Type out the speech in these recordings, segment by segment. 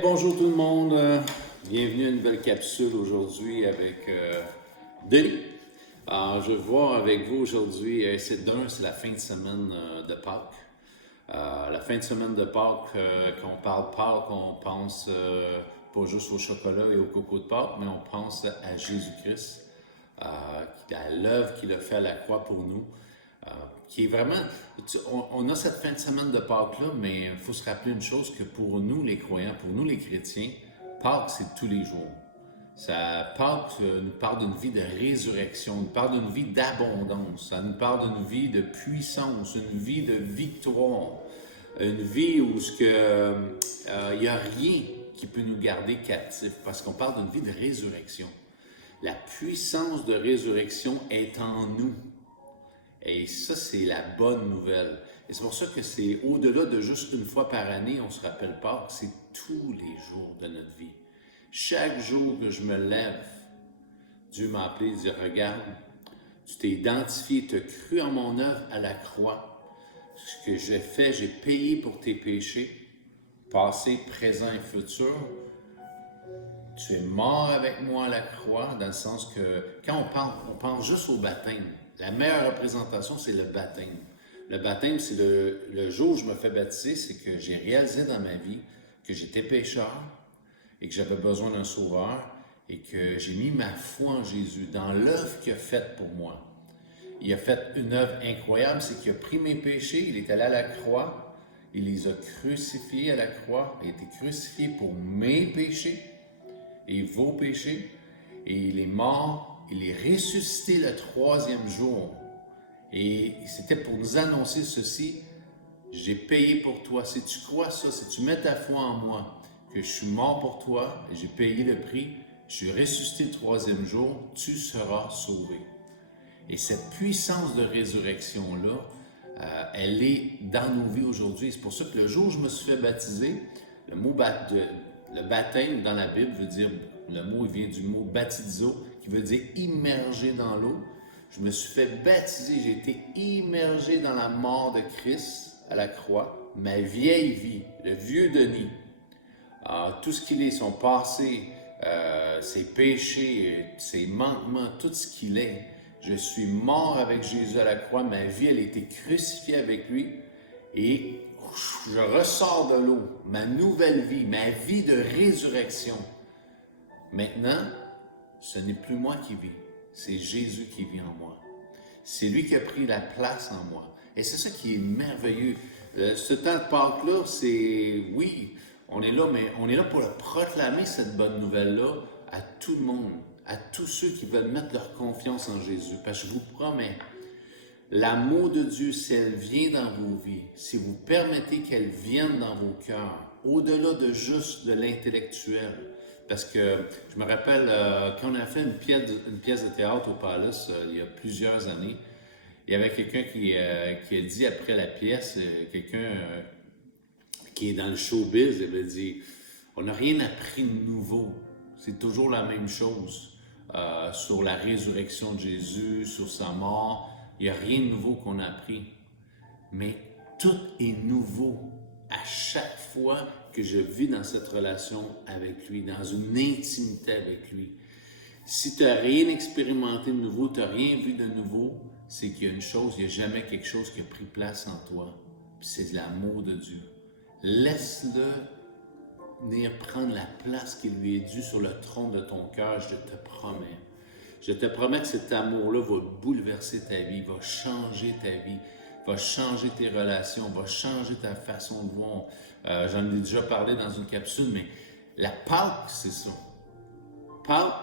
Bonjour tout le monde, bienvenue à une nouvelle capsule aujourd'hui avec Denis. Alors, je vais voir avec vous aujourd'hui, c'est la fin de semaine de Pâques. La fin de semaine de Pâques, quand on parle Pâques, on pense pas juste au chocolat et au coco de Pâques, mais on pense à Jésus-Christ, à l'œuvre qu'il a fait à la croix pour nous. Qui est vraiment, on a cette fin de semaine de Pâques-là, mais il faut se rappeler une chose, que pour nous les croyants, pour nous les chrétiens, Pâques c'est tous les jours. Pâques nous parle d'une vie de résurrection, nous parle d'une vie d'abondance, ça nous parle d'une vie de puissance, une vie de victoire, une vie où il n'y a rien qui peut nous garder captifs, parce qu'on parle d'une vie de résurrection. La puissance de résurrection est en nous. Et ça, c'est la bonne nouvelle. Et c'est pour ça que c'est au-delà de juste une fois par année, on se rappelle pas que c'est tous les jours de notre vie. Chaque jour que je me lève, Dieu m'a appelé et dit, regarde, tu t'es identifié, tu as cru en mon œuvre à la croix. Ce que j'ai fait, j'ai payé pour tes péchés, passé, présent et futur. Tu es mort avec moi à la croix, dans le sens que quand on pense juste au baptême. La meilleure représentation, c'est le baptême. Le baptême, c'est le jour où je me fais baptiser, c'est que j'ai réalisé dans ma vie que j'étais pécheur et que j'avais besoin d'un sauveur et que j'ai mis ma foi en Jésus, dans l'œuvre qu'il a faite pour moi. Il a fait une œuvre incroyable, c'est qu'il a pris mes péchés, il est allé à la croix, il les a crucifiés à la croix, il a été crucifié pour mes péchés et vos péchés, et il est mort, il est ressuscité le troisième jour. Et c'était pour nous annoncer ceci, j'ai payé pour toi. Si tu crois ça, si tu mets ta foi en moi, que je suis mort pour toi, et j'ai payé le prix, je suis ressuscité le troisième jour, tu seras sauvé. Et cette puissance de résurrection-là, elle est dans nos vies aujourd'hui. C'est pour ça que le jour où je me suis fait baptiser, le baptême dans la Bible veut dire, le mot vient du mot baptizo, qui veut dire immerger dans l'eau. Je me suis fait baptiser, j'ai été immergé dans la mort de Christ à la croix, ma vieille vie, le vieux Denis, tout ce qu'il est, son passé, ses péchés, ses manquements, tout ce qu'il est. Je suis mort avec Jésus à la croix, ma vie, elle a été crucifiée avec lui et je ressors de l'eau, ma nouvelle vie, ma vie de résurrection. Maintenant, ce n'est plus moi qui vis, c'est Jésus qui vit en moi. C'est lui qui a pris la place en moi. Et c'est ça qui est merveilleux. Ce temps de Pâques-là, c'est, oui, on est là, mais on est là pour proclamer cette bonne nouvelle-là à tout le monde, à tous ceux qui veulent mettre leur confiance en Jésus. Parce que je vous promets, l'amour de Dieu, si elle vient dans vos vies, si vous permettez qu'elle vienne dans vos cœurs, au-delà de juste de l'intellectuel, parce que je me rappelle, quand on a fait une pièce de théâtre au Palace il y a plusieurs années, il y avait quelqu'un qui a dit après la pièce, quelqu'un qui est dans le showbiz, il avait dit « On n'a rien appris de nouveau, c'est toujours la même chose sur la résurrection de Jésus, sur sa mort, il n'y a rien de nouveau qu'on a appris. Mais tout est nouveau à chaque fois que je vis dans cette relation avec lui, dans une intimité avec lui. Si tu n'as rien expérimenté de nouveau, tu n'as rien vu de nouveau, c'est qu'il y a une chose, il n'y a jamais quelque chose qui a pris place en toi. Puis c'est l'amour de Dieu. Laisse-le venir prendre la place qui lui est due sur le trône de ton cœur, je te promets. Je te promets que cet amour-là va bouleverser ta vie, va changer ta vie, va changer tes relations, va changer ta façon de voir. J'en ai déjà parlé dans une capsule, mais la Pâques, c'est ça. Pâques,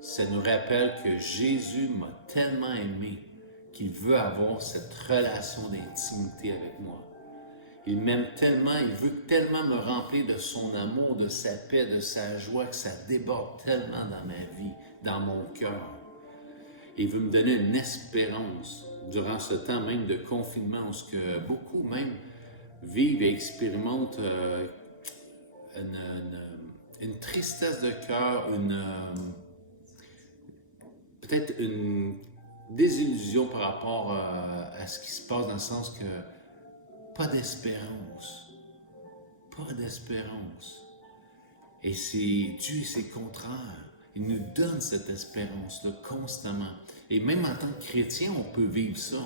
ça nous rappelle que Jésus m'a tellement aimé qu'il veut avoir cette relation d'intimité avec moi. Il m'aime tellement, il veut tellement me remplir de son amour, de sa paix, de sa joie, que ça déborde tellement dans ma vie, dans mon cœur. Il veut me donner une espérance durant ce temps même de confinement, où ce que beaucoup même vivent et expérimentent une tristesse de cœur, peut-être une désillusion par rapport à ce qui se passe, dans le sens que pas d'espérance. Pas d'espérance. Et Dieu, c'est contraire. Il nous donne cette espérance-là constamment. Et même en tant que chrétien, on peut vivre ça.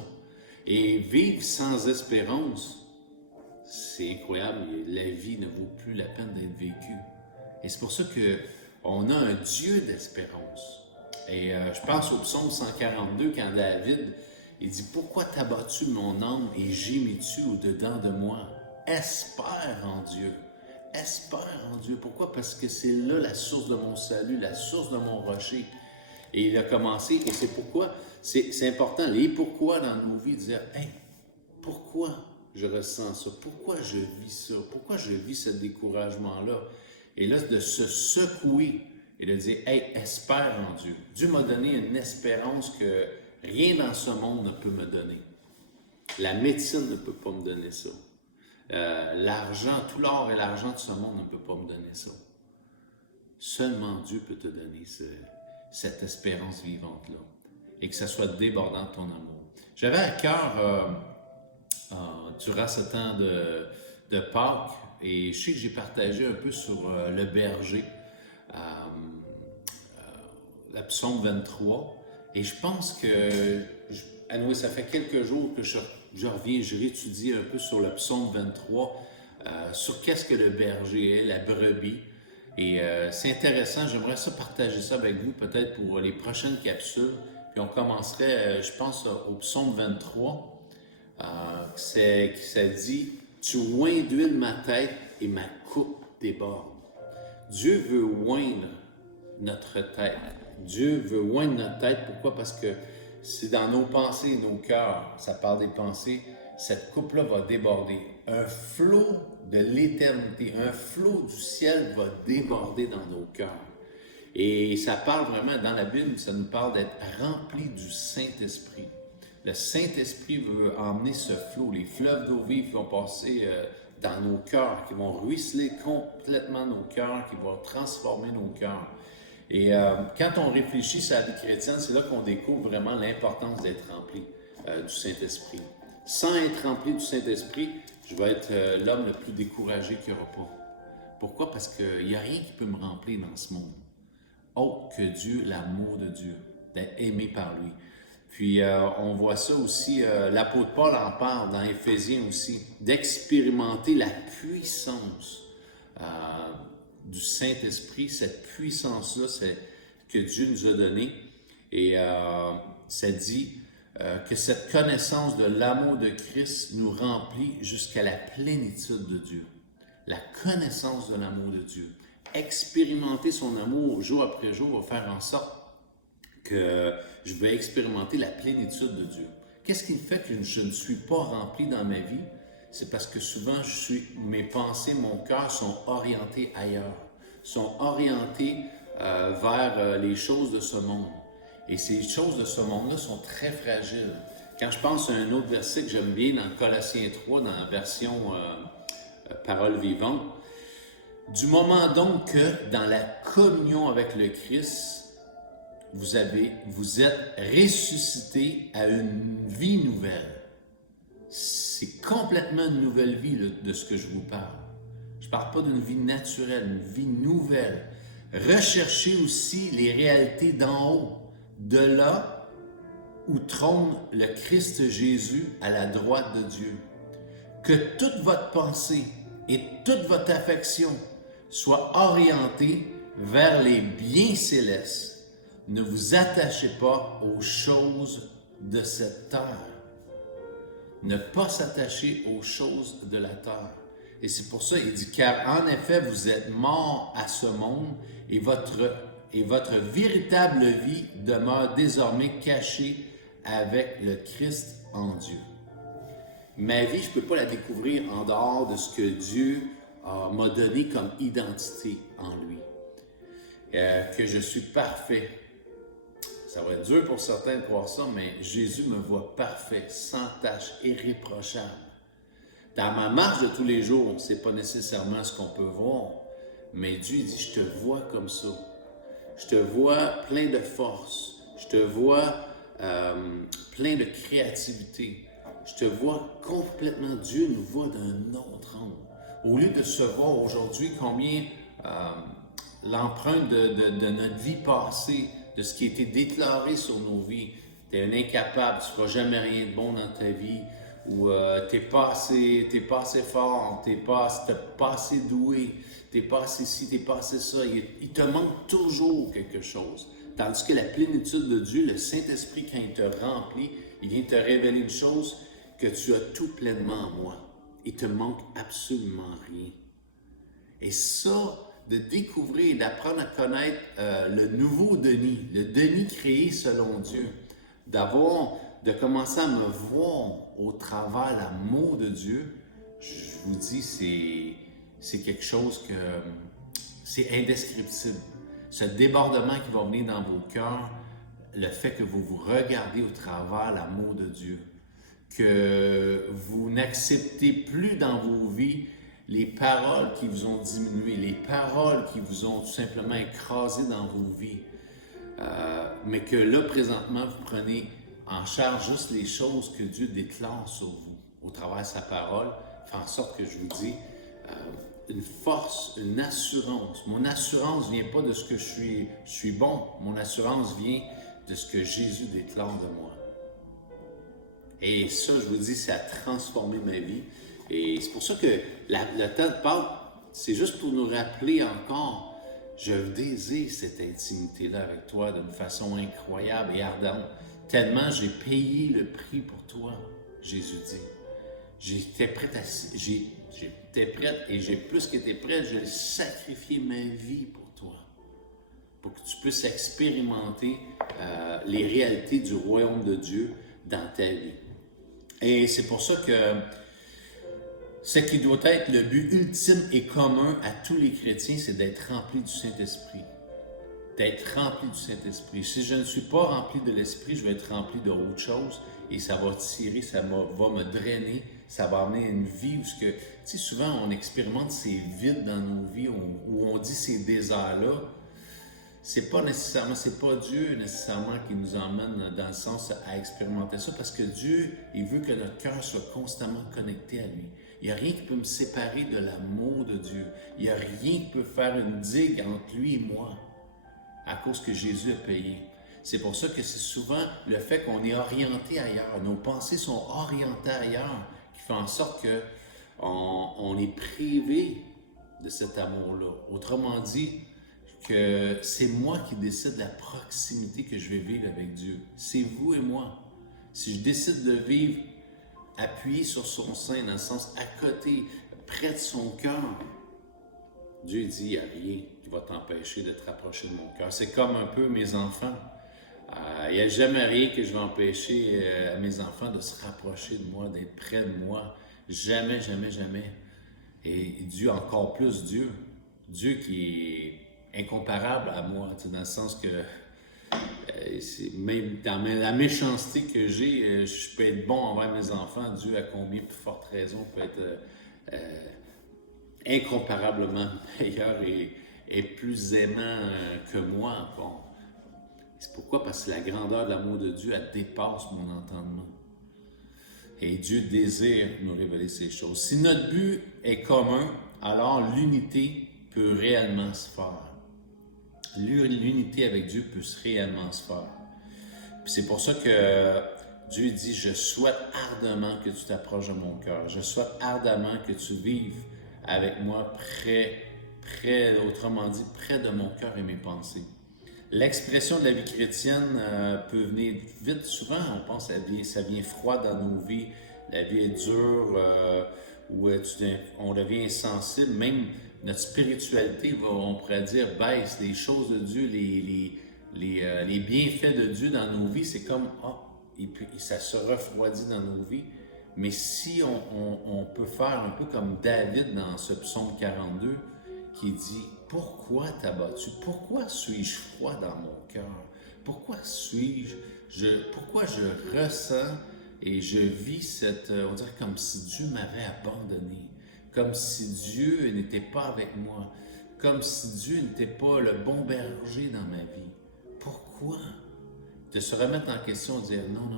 Et vivre sans espérance, c'est incroyable. La vie ne vaut plus la peine d'être vécue. Et c'est pour ça qu'on a un Dieu d'espérance. Et je pense au psaume 142, quand David, il dit « Pourquoi t'as-tu mon âme et gémis-tu au-dedans de moi? Espère en Dieu. » Espère en Dieu. Pourquoi? Parce que c'est là la source de mon salut, la source de mon rocher. Et il a commencé, et c'est pourquoi, c'est important, les pourquoi dans nos vies, dire « Hey, pourquoi je ressens ça? Pourquoi je vis ça? Pourquoi je vis ce découragement-là? » Et là, de se secouer et de dire « Hey, espère en Dieu. » Dieu m'a donné une espérance que rien dans ce monde ne peut me donner. La médecine ne peut pas me donner ça. L'argent, tout l'or et l'argent de ce monde ne peut pas me donner ça. Seulement Dieu peut te donner cette espérance vivante-là et que ça soit débordant de ton amour. J'avais à cœur, durant ce temps de Pâques, et je sais que j'ai partagé un peu sur le berger, la psaume 23, et je pense que, anyway, ça fait quelques jours que je reviens, je réétudie un peu sur le psaume 23, sur qu'est-ce que le berger est, la brebis. Et c'est intéressant, j'aimerais ça partager ça avec vous peut-être pour les prochaines capsules. Puis on commencerait, je pense, au psaume 23, qui ça dit « Tu oins d'huile ma tête et ma coupe déborde. » Dieu veut oindre notre tête. Dieu veut oindre notre tête. Pourquoi? Parce que c'est dans nos pensées et nos cœurs, ça parle des pensées, cette coupe-là va déborder. Un flot de l'éternité, un flot du ciel va déborder dans nos cœurs. Et ça parle vraiment, dans la Bible, ça nous parle d'être rempli du Saint-Esprit. Le Saint-Esprit veut emmener ce flot, les fleuves d'eau vive qui vont passer dans nos cœurs, qui vont ruisseler complètement nos cœurs, qui vont transformer nos cœurs. Et quand on réfléchit à la vie chrétienne, c'est là qu'on découvre vraiment l'importance d'être rempli du Saint-Esprit. Sans être rempli du Saint-Esprit, je vais être l'homme le plus découragé qu'il n'y aura pas. Pourquoi? Parce qu'il n'y a rien qui peut me remplir dans ce monde, autre que Dieu, l'amour de Dieu, d'être aimé par lui. Puis on voit ça aussi, l'apôtre Paul en parle dans Éphésiens aussi, d'expérimenter la puissance du Saint-Esprit, cette puissance-là que Dieu nous a donnée. Et ça dit que cette connaissance de l'amour de Christ nous remplit jusqu'à la plénitude de Dieu. La connaissance de l'amour de Dieu. Expérimenter son amour jour après jour va faire en sorte que je vais expérimenter la plénitude de Dieu. Qu'est-ce qui fait que je ne suis pas rempli dans ma vie? C'est parce que souvent, mes pensées, mon cœur sont orientés ailleurs, sont orientés vers les choses de ce monde. Et ces choses de ce monde-là sont très fragiles. Quand je pense à un autre verset que j'aime bien dans Colossiens 3, dans la version Parole vivante, « Du moment donc que, dans la communion avec le Christ, vous êtes ressuscité à une vie nouvelle. » C'est complètement une nouvelle vie de ce que je vous parle. Je ne parle pas d'une vie naturelle, une vie nouvelle. Recherchez aussi les réalités d'en haut, de là où trône le Christ Jésus à la droite de Dieu. Que toute votre pensée et toute votre affection soit orientée vers les biens célestes. Ne vous attachez pas aux choses de cette terre. Ne pas s'attacher aux choses de la terre. Et c'est pour ça, il dit, car en effet, vous êtes morts à ce monde et votre véritable vie demeure désormais cachée avec le Christ en Dieu. Ma vie, je ne peux pas la découvrir en dehors de ce que Dieu m'a donné comme identité en lui. Que je suis parfait. Ça va être dur pour certains de croire ça, mais Jésus me voit parfait, sans tache, irréprochable. Dans ma marche de tous les jours, ce n'est pas nécessairement ce qu'on peut voir, mais Dieu dit, je te vois comme ça. Je te vois plein de force. Je te vois plein de créativité. Je te vois complètement, Dieu nous voit d'un autre angle. Au lieu de se voir aujourd'hui combien l'empreinte de notre vie passée, de ce qui a été déclaré sur nos vies. Tu es un incapable, tu ne feras jamais rien de bon dans ta vie, ou tu n'es pas assez fort, tu n'es pas assez doué, tu n'es pas assez ci, tu n'es pas assez ça. Il te manque toujours quelque chose. Tandis que la plénitude de Dieu, le Saint-Esprit, quand il te remplit, il vient te révéler une chose, que tu as tout pleinement en moi. Il te manque absolument rien. Et ça, de découvrir et d'apprendre à connaître le nouveau Denis, le Denis créé selon Dieu, de commencer à me voir au travers l'amour de Dieu, je vous dis, c'est quelque chose que c'est indescriptible. Ce débordement qui va venir dans vos cœurs, le fait que vous vous regardez au travers l'amour de Dieu, que vous n'acceptez plus dans vos vies les paroles qui vous ont diminué, les paroles qui vous ont tout simplement écrasé dans vos vies, mais que là, présentement, vous prenez en charge juste les choses que Dieu déclare sur vous au travers de sa parole, fait en sorte que je vous dis, une force, une assurance. Mon assurance ne vient pas de ce que je suis bon, mon assurance vient de ce que Jésus déclare de moi. Et ça, je vous dis, ça a transformé ma vie. Et c'est pour ça que le temps de Pâques, c'est juste pour nous rappeler encore, je désire cette intimité-là avec toi d'une façon incroyable et ardente. Tellement j'ai payé le prix pour toi, Jésus dit. J'étais prête et j'ai plus qu'été prête, j'ai sacrifié ma vie pour toi, pour que tu puisses expérimenter les réalités du royaume de Dieu dans ta vie. Et c'est pour ça que ce qui doit être le but ultime et commun à tous les chrétiens, c'est d'être rempli du Saint-Esprit. D'être rempli du Saint-Esprit. Si je ne suis pas rempli de l'Esprit, je vais être rempli d'autre chose et ça va tirer, ça va me drainer, ça va amener une vie où tu sais, souvent on expérimente ces vides dans nos vies, où on dit ces déserts-là. C'est pas Dieu nécessairement qui nous emmène dans le sens à expérimenter ça, parce que Dieu, il veut que notre cœur soit constamment connecté à lui. Il n'y a rien qui peut me séparer de l'amour de Dieu. Il n'y a rien qui peut faire une digue entre lui et moi, à cause que Jésus a payé. C'est pour ça que c'est souvent le fait qu'on est orienté ailleurs, nos pensées sont orientées ailleurs, qui fait en sorte qu'on est privé de cet amour-là. Autrement dit, que c'est moi qui décide de la proximité que je vais vivre avec Dieu. C'est vous et moi. Si je décide de vivre appuyé sur son sein, dans le sens à côté, près de son cœur, Dieu dit, il n'y a rien qui va t'empêcher de te rapprocher de mon cœur. C'est comme un peu mes enfants. Il n'y a jamais rien que je vais empêcher à mes enfants de se rapprocher de moi, d'être près de moi. Jamais, jamais, jamais. Et Dieu, encore plus Dieu. Dieu qui est incomparable à moi, dans le sens que même dans la méchanceté que j'ai, je peux être bon envers mes enfants. Dieu, à combien plus forte raison, peut être incomparablement meilleur et plus aimant que moi. Bon, c'est pourquoi? Parce que la grandeur de l'amour de Dieu, elle dépasse mon entendement. Et Dieu désire nous révéler ces choses. Si notre but est commun, alors l'unité peut réellement se faire. L'unité avec Dieu peut réellement se faire. Puis c'est pour ça que Dieu dit, je souhaite ardemment que tu t'approches de mon cœur. Je souhaite ardemment que tu vives avec moi autrement dit, près de mon cœur et mes pensées. L'expression de la vie chrétienne peut venir vite. Souvent, on pense que ça vient froid dans nos vies. La vie est dure, on devient insensible. Même notre spiritualité, on pourrait dire, baisse. Les choses de Dieu, les bienfaits de Dieu dans nos vies, c'est comme, ça se refroidit dans nos vies. Mais si on peut faire un peu comme David dans ce psaume 42, qui dit, pourquoi t'as battu? Pourquoi suis-je froid dans mon cœur? Pourquoi pourquoi je ressens et je vis on dirait comme si Dieu m'avait abandonné, comme si Dieu n'était pas avec moi, comme si Dieu n'était pas le bon berger dans ma vie. Pourquoi? De se remettre en question, de dire non.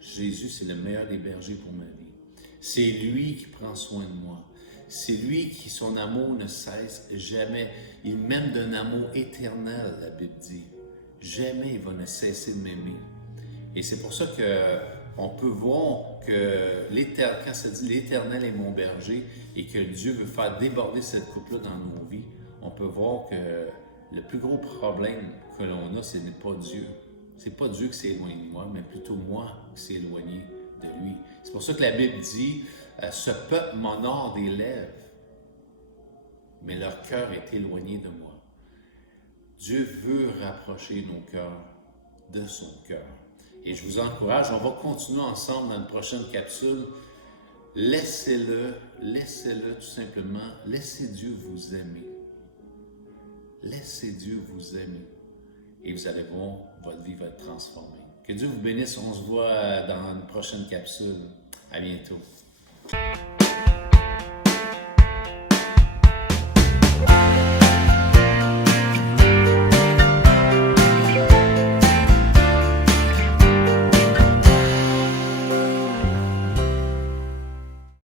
Jésus, c'est le meilleur des bergers pour ma vie. C'est lui qui prend soin de moi. C'est lui qui, son amour ne cesse jamais. Il m'aime d'un amour éternel, la Bible dit. Jamais il va ne cesser de m'aimer. Et c'est pour ça qu'on peut voir que quand ça dit l'Éternel est mon berger et que Dieu veut faire déborder cette coupe-là dans nos vies, on peut voir que le plus gros problème que l'on a, ce n'est pas Dieu. C'est pas Dieu qui s'est éloigné de moi, mais plutôt moi qui s'est éloigné de lui. C'est pour ça que la Bible dit ce peuple m'honore des lèvres, mais leur cœur est éloigné de moi. Dieu veut rapprocher nos cœurs de son cœur. Et je vous encourage, on va continuer ensemble dans une prochaine capsule. Laissez-le tout simplement, laissez Dieu vous aimer. Laissez Dieu vous aimer. Et vous allez voir, votre vie va être transformée. Que Dieu vous bénisse, on se voit dans une prochaine capsule. À bientôt.